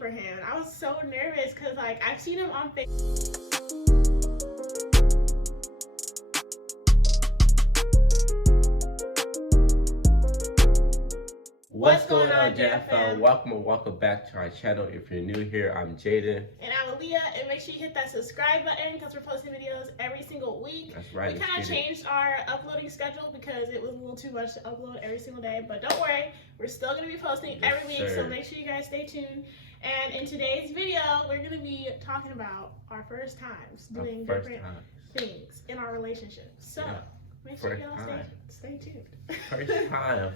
for him. I was so nervous because like I've seen him on Facebook. What's going on, JFL? Welcome back to our channel. If you're new here, I'm Jayden. And I'm Aleyah, and make sure you hit that subscribe button because we're posting videos every single week. That's right. We kind of changed our uploading schedule because it was a little too much to upload every single day, but don't worry, we're still going to be posting every week, so make sure you guys stay tuned. And in today's video, we're going to be talking about our first times doing different things in our relationship. So make sure y'all stay tuned.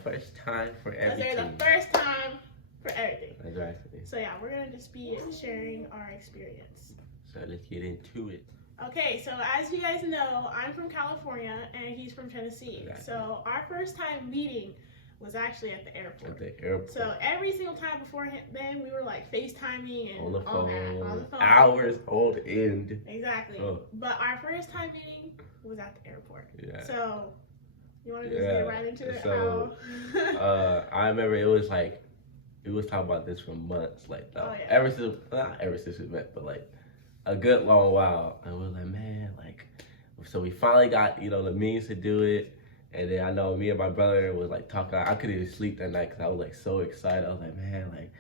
First time for everything. Because they're the first time for everything. Exactly. So yeah, we're gonna just be sharing our experience. So let's get into it. Okay, so as you guys know, I'm from California and he's from Tennessee. Exactly. So our first time meeting was actually at the airport. At the airport. So every single time before then, we were like FaceTiming and on the phone. On the phone. Hours on end. Exactly. But our first time meeting was at the airport. Yeah. So you want to just get right into it? So I remember it was like we was talking about this for months, like not ever since we met, but like a good long while. And we was like, man, like, so we finally got the means to do it. And then I know me and my brother was like talking. I couldn't even sleep that night because I was like so excited. I was like, man, like,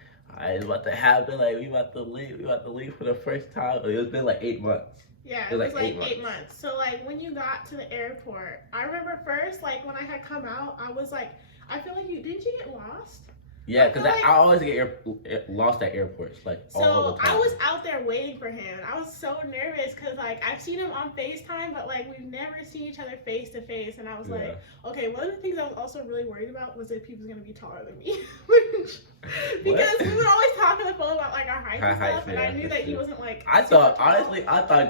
it's about to happen. Like, we about to leave for the first time. It's been like 8 months. Yeah, it was like 8 months. So like when you got to the airport, I remember first, like when I had come out, I was like, I feel like didn't you get lost? Yeah, because I always get lost at airports, like all the time. So I was out there waiting for him. I was so nervous because like I've seen him on FaceTime, but like we've never seen each other face to face. And I was like, okay, one of the things I was also really worried about was if he was gonna be taller than me, because we would always talk on the phone about like our height and stuff, and I knew that he wasn't like. I thought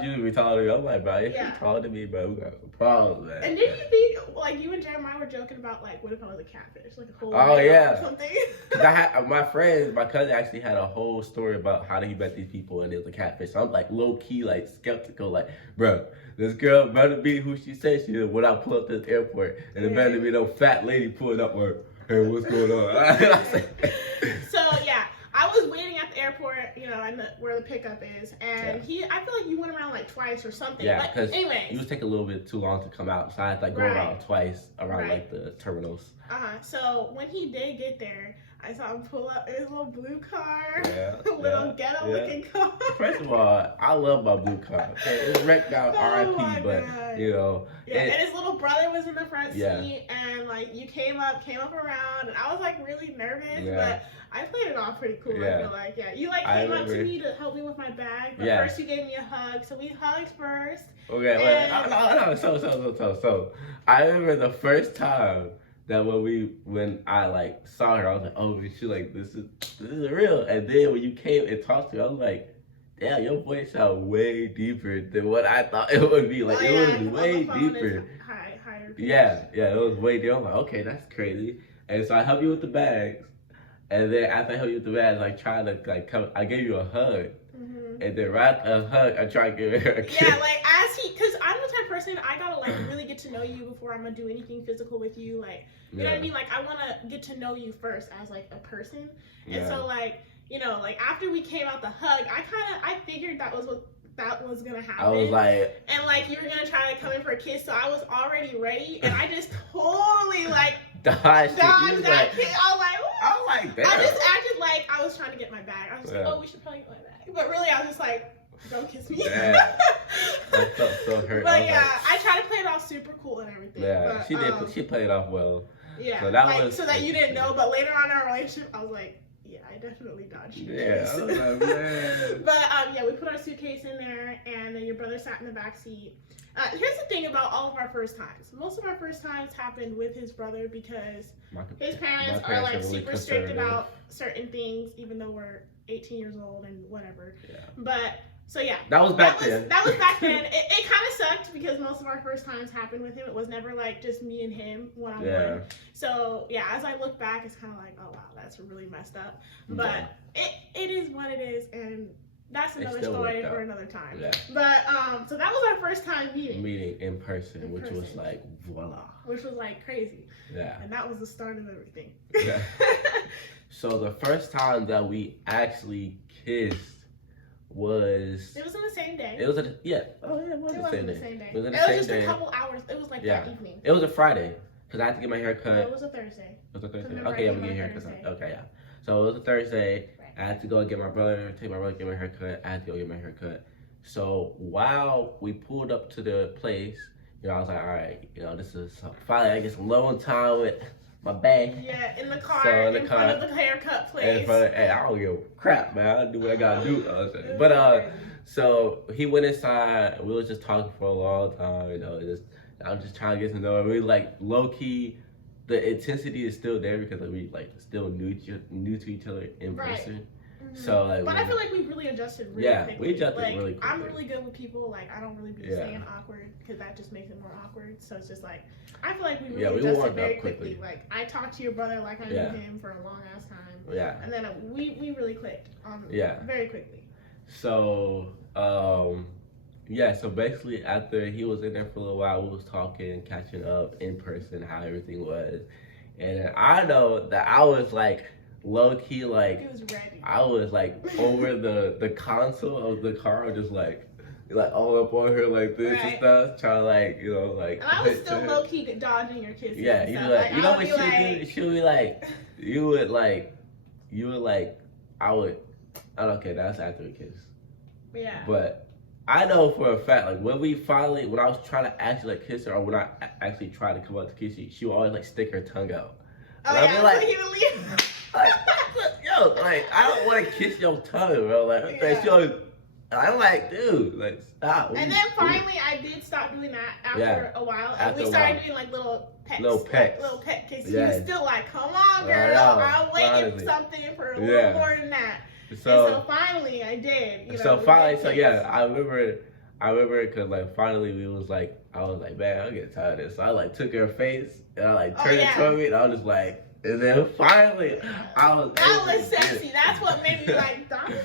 you would be taller than me. I'm like, bro, if you're taller than me, bro, we got some problems, man. And did you think like you and Jeremiah were joking about like what if I was a catfish, like a whole or something? Cause I had my cousin actually had a whole story about how he met these people and it was a catfish. So I'm like low key, like skeptical, like, bro, this girl better be who she says she is when I pull up to the airport, and it better be no fat lady pulling up where, hey, what's going on? So yeah, I was waiting at the airport, where the pickup is, and I feel like you went around like twice or something. Yeah, because anyway, you was taking a little bit too long to come out, so I had to like go around twice around like the terminals. So when he did get there, I saw him pull up in his little blue car, little ghetto looking car. First of all, I love my blue car. Okay? It's wrecked out, R.I.P. But and his little brother was in the front seat, and like you came up around, and I was like really nervous, but I played it off pretty cool. I feel like you like came up to me to help me with my bag, but first you gave me a hug, so we hugged first. Okay, no. So I remember the first time that when I like saw her, I was like, oh, she like this is real. And then when you came and talked to her, I was like, damn, your voice sounds way deeper than what I thought it would be. Like it was way deeper. Higher. It was way deeper. I'm like, okay, that's crazy. And so I helped you with the bags, and then after I helped you with the bags, like trying to like come, I gave you a hug. And then right after a hug, I tried to give her a kiss. Yeah, like because I'm the type of person, I gotta like really get to know you before I'm gonna do anything physical with you. Like, you know what I mean? Like, I wanna get to know you first as like a person. And so like, like after we came out the hug, I figured that was gonna happen. I was like, and like you were gonna try to come in for a kiss, so I was already ready, and I just totally like dodged that kiss. I was like, damn. I just acted like I was trying to get my bag. I was like, oh, we should probably get my bag. But really, I was just like, don't kiss me. Yeah. I felt so hurt. But I tried to play it off super cool and everything. Yeah, but, she did. She played it off well. Yeah. So that you didn't know, but later on in our relationship, I was like, yeah, I definitely dodged you. Yeah, I was like, man. But we put our suitcase in there, and then your brother sat in the back seat. Here's the thing about all of our first times. Most of our first times happened with his brother because his parents are like really super strict about certain things, even though we're 18 years old and whatever. Yeah. But so that was back then. That was back then. It kind of sucked because most of our first times happened with him. It was never like just me and him one-on-one. So as I look back, it's kind of like, oh wow, that's really messed up. But it is what it is, and that's another story for another time. Yeah. But so that was our first time meeting in person, which was like voila. Which was like crazy. Yeah. And that was the start of everything. Yeah. So the first time that we actually kissed was. It was in the same day. It was it was the same day. It was in the same just day. a couple hours. It was like that evening. It was a Friday because I had to get my hair cut. No, it was a Thursday. It was a Thursday. Okay, I'm gonna get a haircut. Okay, yeah. So it was a Thursday. Right. I had to go get my brother, take my brother, get my haircut. I had to go get my haircut. So while we pulled up to the place, you know, I was like, all right, you know, this is finally I get some alone time with my bae. Yeah, in the car, so in front of the haircut place. In front of, hey, I don't give a crap, man. I do what I gotta do. But so he went inside. We was just talking for a long time. You know, I'm just trying to get to know him. We like low key. The intensity is still there because like, we like still new to each other in person. Mm-hmm. So like, but I feel like we really adjusted really quickly. We adjusted like, really quickly. I'm really good with people. Like I don't really be staying awkward because that just makes it more awkward. So it's just like I feel like we really adjusted very quickly. Like I talked to your brother like I knew him for a long ass time. Yeah. And then we really clicked very quickly. So so basically after he was in there for a little while, we was talking, catching up in person, how everything was. And I know that I was like low key like he was ready. I was like over the console of the car just like all up on her like this and stuff, trying to like, you know, like. And I was still low key dodging your kisses. Yeah, you like, you know what she would do? She would be like, you would like, okay, that's after we kiss. Yeah. But I know for a fact, like when I was trying to actually like kiss her, or when I actually tried to come out to kiss you, she would always like stick her tongue out. Oh, and yeah, I'd be like, yo, like I don't want to kiss your tongue, bro. Like she always, I'm like, dude, like stop. And then finally, I did stop doing that after a while, and we started doing like little pecks. Little pet kisses. He was still like, come on, girl, I'm waiting for something for a little more than that. So finally, I did. You know, I remember because like finally we was like, I was like, man, I'm getting tired of this. So I like took her face and I like turned it toward me, and I was just like, and then finally I was. That was sexy. That's what made me like, okay,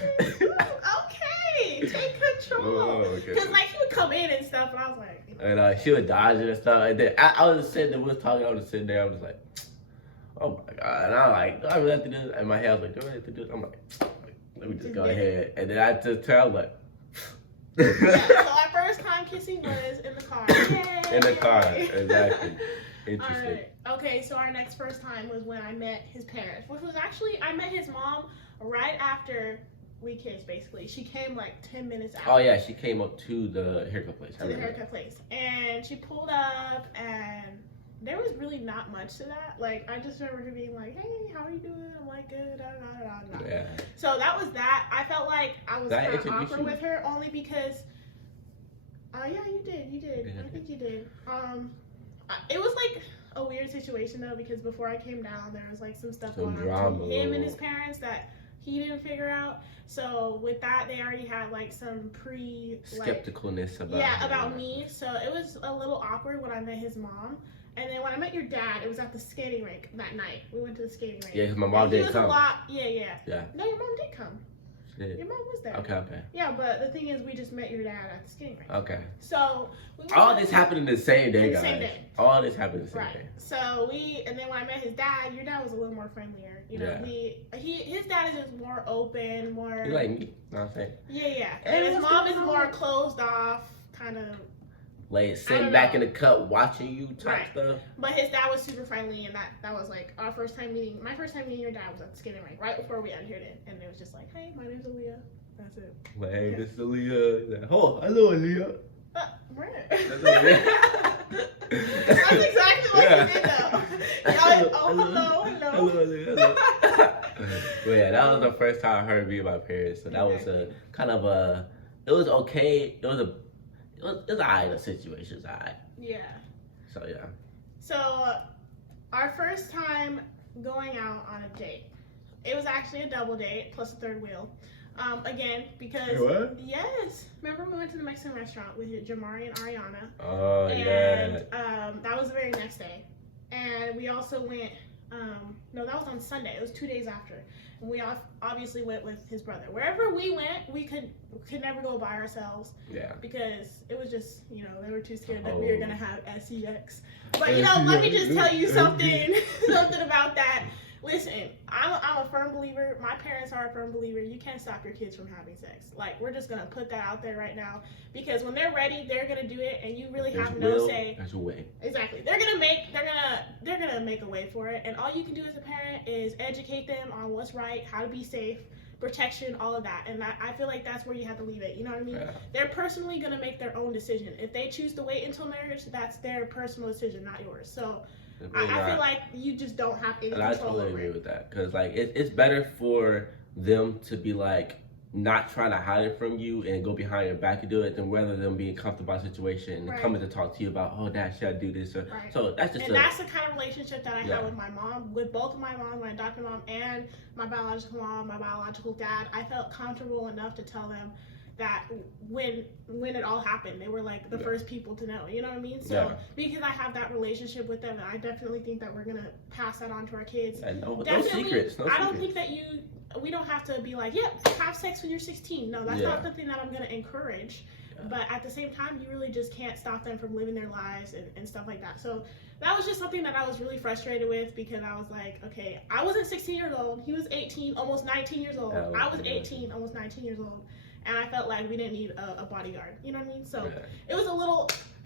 take control. Because like he would come in and stuff, and I was like, and she would dodge it and stuff. And then I was just sitting there, we was talking. I was just sitting there. I was like, oh my god. And I'm like, do I really have to do this? And my head was like, do I have to do this? I'm like, let me just go ahead. And then I just tell like. So our first time kissing was in the car. Yay! In the car, exactly. Interesting. All right. Okay, so our next first time was when I met his parents, which was actually, I met his mom right after we kissed, basically. She came like 10 minutes after. Oh, yeah, she came up to the haircut place. And she pulled up, and there was really not much to that. Like, I just remember her being like, hey, how are you doing? I'm like, good, da, da, da, da. Yeah. So that was that. I felt like I was kind of awkward with her only because, yeah, you did. I think you did. It was like a weird situation though, because before I came down, there was like some stuff going on between him and his parents that he didn't figure out. So with that, they already had like some skepticalness about me. So it was a little awkward when I met his mom. And then when I met your dad, it was at the skating rink that night. We went to the skating rink. Yeah, because my mom didn't come. Yeah. No, your mom did come. She did. Your mom was there. Okay. Yeah, but the thing is, we just met your dad at the skating rink. Okay. So all this happened in the same day, guys. Same day. All this happened in the same day. So and then when I met his dad, your dad was a little more friendlier. You know, his dad is just more open, more. He like me. Know what I'm saying? Yeah. And his mom is more closed off, kind of. Like sitting back in the cut watching you type stuff. But his dad was super friendly, and that was like our first time meeting. My first time meeting your dad was at the skating rink right before we entered it, and it was just like, hey, my name's Aleyah. That's it. Like, hey, this is Aleyah. Like, oh, hello, Aleyah. Where? That's exactly what you did though. Hello, hello. But yeah, that was the first time I heard me and my parents. So that was a kind of it was okay. It was alright, the situation's alright. Yeah. So yeah. So our first time going out on a date, it was actually a double date plus a third wheel. Again, because yes, remember we went to the Mexican restaurant with Jamari and Ariana. Oh yeah. And that was the very next day, and we also went. No, that was on Sunday. It was 2 days after, and we obviously went with his brother. Wherever we went, we could never go by ourselves. Yeah. Because it was just, you know, they were too scared that we were gonna have sex. But you know, let me just tell you something about that. Listen, I'm a firm believer. My parents are a firm believer. You can't stop your kids from having sex. Like, we're just gonna put that out there right now, because when they're ready, they're gonna do it, and you really have no say. There's a way. Exactly. They're gonna make a way for it, and all you can do as a parent is educate them on what's right, how to be safe, protection, all of that. And I feel like that's where you have to leave it. You know what I mean? Yeah. They're personally gonna make their own decision. If they choose to wait until marriage, that's their personal decision, not yours. So. I feel like you just don't have any control over it. I totally agree with that, because like it's better for them to be like not trying to hide it from you and go behind your back and do it, than rather than being comfortable in a situation and coming to talk to you about, oh, Dad, should I do this? Or, so that's just that's the kind of relationship that I had with my mom, with both of my moms, my adopted mom and my biological mom, my biological dad. I felt comfortable enough to tell them that when it all happened, they were like the first people to know, you know what I mean? So because I have that relationship with them, I definitely think that we're gonna pass that on to our kids. No secrets. I don't think that we don't have to be like, have sex when you're 16. No, that's not something that I'm gonna encourage. But at the same time, you really just can't stop them from living their lives and stuff like that. So that was just something that I was really frustrated with, because I was like, okay, I wasn't 16 years old. He was 18, almost 19 years old. I was 18, almost 19 years old. And I felt like we didn't need a bodyguard. You know what I mean? So it was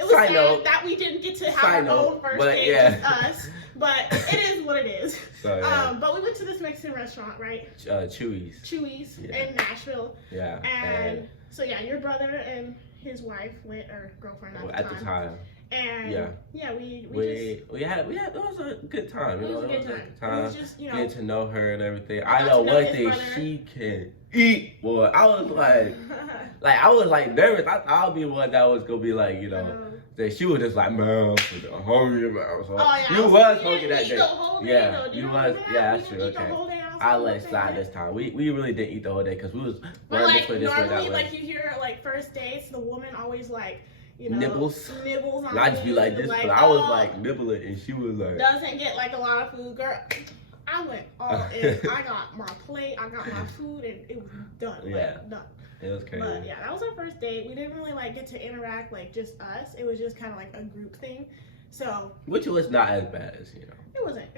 sad that we didn't get to have our own first date, just us. But it is what it is. So, but we went to this Mexican restaurant, right? Chewy's in Nashville. Yeah. And so your brother and his wife went, or girlfriend at the time. And we had it was a good time. It was a good time. It was just, getting to know her and everything. I know one thing, she can eat. Boy, I was like nervous. I thought I'd be one that was gonna be like, that she was just like, man, I'm hungry, man. So you was hungry that day. Yeah, you was. Yeah, that's true. Okay. I let it slide this time. We really didn't eat the whole day, because we was running this way, this way, that way. Like, you hear like first dates, the woman always like, nibbles on. And I just be like this, but I was like nibbling, and she was like, doesn't get like a lot of food, girl. I went all in. I got my plate, I got my food, and it was done. Done. It was crazy. But that was our first date. We didn't really like get to interact like just us. It was just kind of like a group thing. So which was not as bad as It wasn't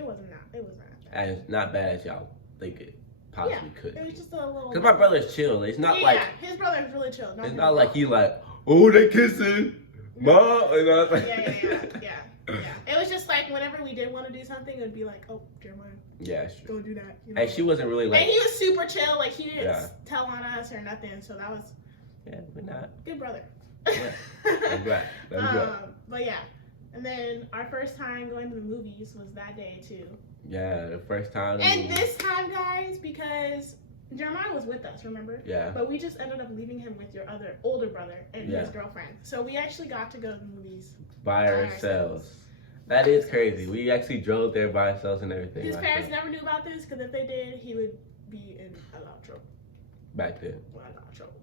as not bad as y'all think it possibly could. It was just a little. Because my brother's chill. It's not like his brother's really chill. It's not like he like, oh, they kissing, mom. Yeah. It was just like whenever we did want to do something, it would be like, oh, Jeremiah. Yeah, go do that. And she wasn't really like. And he was super chill. Like, he didn't tell on us or nothing. So that was. Yeah, we're not. Good brother. Yeah. I'm glad. But yeah. And then our first time going to the movies was that day too. Yeah, the first time. And this time, guys, because Jeremiah was with us, remember? Yeah. But we just ended up leaving him with your other older brother and his girlfriend. So we actually got to go to the movies by ourselves. That is crazy. We actually drove there by ourselves and everything. His parents never knew about this, because if they did, he would be in a lot of trouble. Back then. Well, a lot of trouble.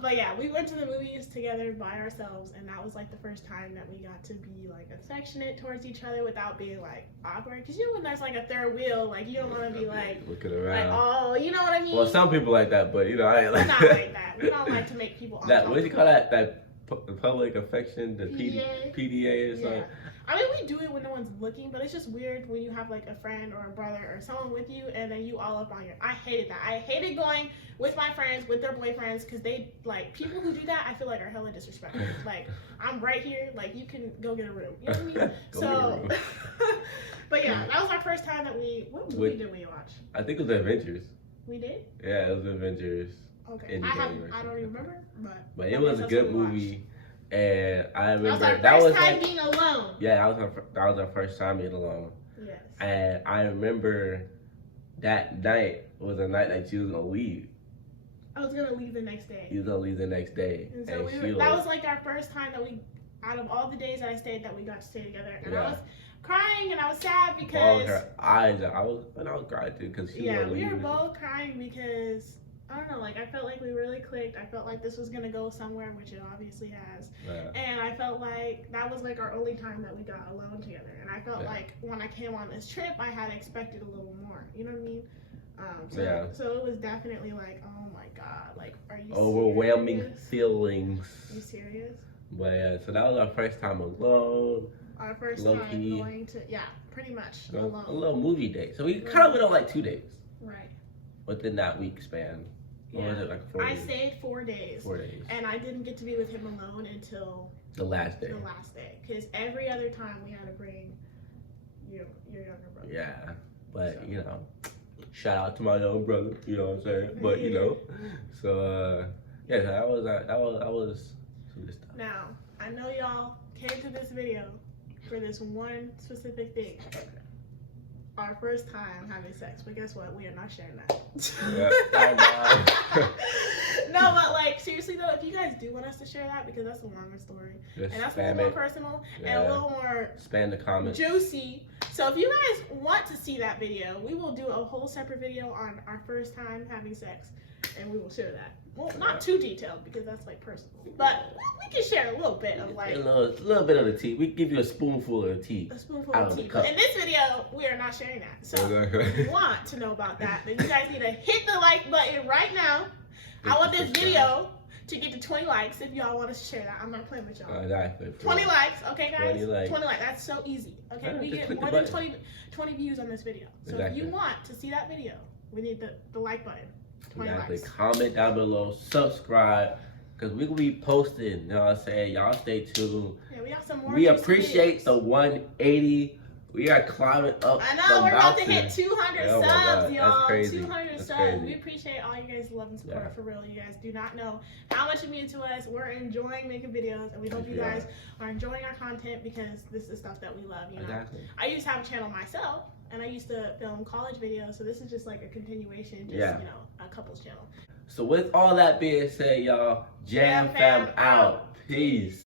But yeah, we went to the movies together by ourselves, and that was like the first time that we got to be like affectionate towards each other without being like awkward. Because when there's like a third wheel, like, you don't want to be like looking around. Like, oh, you know what I mean? Well, some people like that, but I ain't like not like that. We don't like to make people uncomfortable. What do you call that? That public affection, the PDA or something. Yeah. I mean, we do it when no one's looking, but it's just weird when you have like a friend or a brother or someone with you, and then you all up on your. I hated that. I hated going with my friends, with their boyfriends, because they, like, people who do that, I feel like are hella disrespectful. Like, I'm right here, like, you can go get a room. You know what I mean? So, but yeah, that was our first time that what movie did we watch? I think it was Avengers. We did? Yeah, it was Avengers. Okay. I don't even remember, but it was a good movie. And I remember that was our first time being alone. Yeah, that was our first time being alone. Yes. And I remember that night was a night that she was gonna leave. I was gonna leave the next day. You was gonna leave the next day. And so that was like our first time that out of all the days that I stayed, that we got to stay together. And I was crying and I was sad because. All her eyes, I was crying too, because she was gonna leave. We were both crying because. I don't know, like, I felt like we really clicked. I felt like this was going to go somewhere, which it obviously has. Yeah. And I felt like that was, like, our only time that we got alone together. And I felt like when I came on this trip, I had expected a little more. You know what I mean? So it was definitely like, oh, my God. Like, are you overwhelming serious? feelings. Are you serious? But, yeah, so that was our first time alone. Our first Low time key. going to, pretty much A alone. little movie date. So we kind of went on like 2 days Right. within that week span. Or was it like 4 I days? stayed 4 days. 4 days. And I didn't get to be with him alone until The last day. the last day. Because every other time we had to bring your younger brother. Yeah. But, you know, shout out to my young brother. You know what I'm saying? But, you know. So, yeah, that was some good stuff. Now, I know y'all came to this video for this one specific thing. Our first time having sex, but guess what? We are not sharing that. Yeah, I know. No, but like seriously though, if you guys do want us to share that, because that's a longer story, Just and that's a spam little more it. personal Yeah. and a little more Spam the comments. juicy. So if you guys want to see that video, we will do a whole separate video on our first time having sex, and we will share that. Well, not too detailed because that's like personal, but we can share a little bit of like a little bit of the tea. We give you a spoonful of the tea. a spoonful out of of the tea. cup. But in this video, we are not sharing that. So Exactly. if you want to know about that, then you guys need to hit the like button right now. I want this Subscribe. video to get to 20 likes if y'all want us to share that. I'm not playing with y'all. Exactly. 20 likes, okay guys? 20 likes. 20 likes, that's so easy. Okay, Yeah, we just get click the more than button. 20 views on this video. So Exactly. if you want to see that video, we need the like button. 20 Exactly. likes. Comment down below, subscribe, because we will be posting. You know what I'm saying? Y'all stay tuned. Yeah, we got some more We juicy appreciate videos. the 180. We are climbing up. I know, the we're about to mountain. hit 200 Oh my God, subs, that's y'all. crazy. 200 That's subs. crazy. We appreciate all you guys' love and support, Yeah. for real. You guys do not know how much it means to us. We're enjoying making videos, and we hope you Yeah. guys are enjoying our content because this is stuff that we love, you know. Exactly. I used to have a channel myself, and I used to film college videos, so this is just like a continuation, just, Yeah. you know, a couple's channel. So with all that being said, y'all, Jam Fam out. Peace.